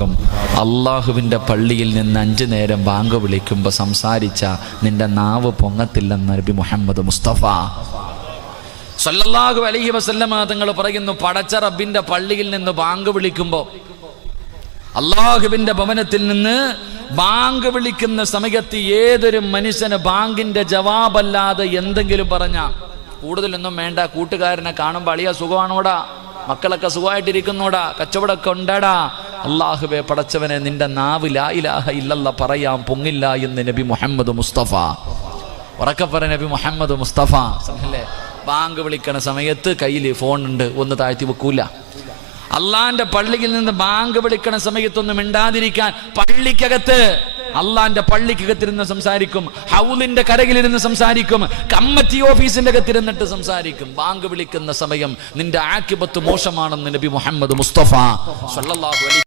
വിഭാഗം അള്ളാഹുവിൻ്റെ പള്ളിയിൽ നിന്ന് 5 നേരം ബാങ്ക് വിളിക്കുമ്പോൾ സംസാരിച്ച നിന്റെ നാവ് പൊങ്ങത്തില്ലെന്ന് നബി മുഹമ്മദ് മുസ്തഫ സല്ലല്ലാഹു അലൈഹി വസല്ലമ തങ്ങൾ പറയുന്നു. പടച്ച റബ്ബിന്റെ പള്ളിയിൽ നിന്ന് ബാങ്ക് വിളിക്കുമ്പോൾ, അള്ളാഹുവിന്റെ ഭവനത്തിൽ നിന്ന് ബാങ്ക് വിളിക്കുന്ന സമയത്ത് ഏതൊരു മനുഷ്യന് ബാങ്കിന്റെ ജവാബല്ലാതെ എന്തെങ്കിലും പറഞ്ഞ, കൂടുതലൊന്നും വേണ്ട, കൂട്ടുകാരനെ കാണുമ്പോൾ അളിയ സുഖമാണോടാ, മക്കളൊക്കെ സുഖമായിട്ടിരിക്കുന്നോടാ, കച്ചവടമൊക്കെ ഉണ്ടാടാ, അള്ളാഹുവേ പടച്ചവനെ നിന്റെ നാവ് ലാ ഇലാഹ ഇല്ലല്ലാഹ് പറയാൻ പൊങ്ങില്ല എന്ന് നബി മുഹമ്മദ് മുസ്തഫ. ഉറക്കപ്പറ നബി മുഹമ്മദ് മുസ്തഫ അല്ലേ. ബാങ്ക് വിളിക്കണ സമയത്ത് കയ്യിൽ ഫോണുണ്ട്, ഒന്ന് താഴ്ത്തി വെക്കൂല. അള്ളാന്റെ പള്ളിയിൽ നിന്ന് ബാങ്ക് വിളിക്കണ സമയത്തൊന്നും മിണ്ടാതിരിക്കാൻ പള്ളിക്കകത്ത്, അള്ളാന്റെ പള്ളിക്കകത്തിരുന്ന് സംസാരിക്കും, ഹൗലിന്റെ കരകിലിരുന്ന് സംസാരിക്കും, കമ്മിറ്റി ഓഫീസിന്റെ അകത്തിരുന്നിട്ട് സംസാരിക്കും. ബാങ്ക് വിളിക്കുന്ന സമയം നിന്റെ ആക്കിബത്ത് മോശമാണെന്ന് നബി മുഹമ്മദ് മുസ്തഫ സല്ലല്ലാഹു അലൈഹി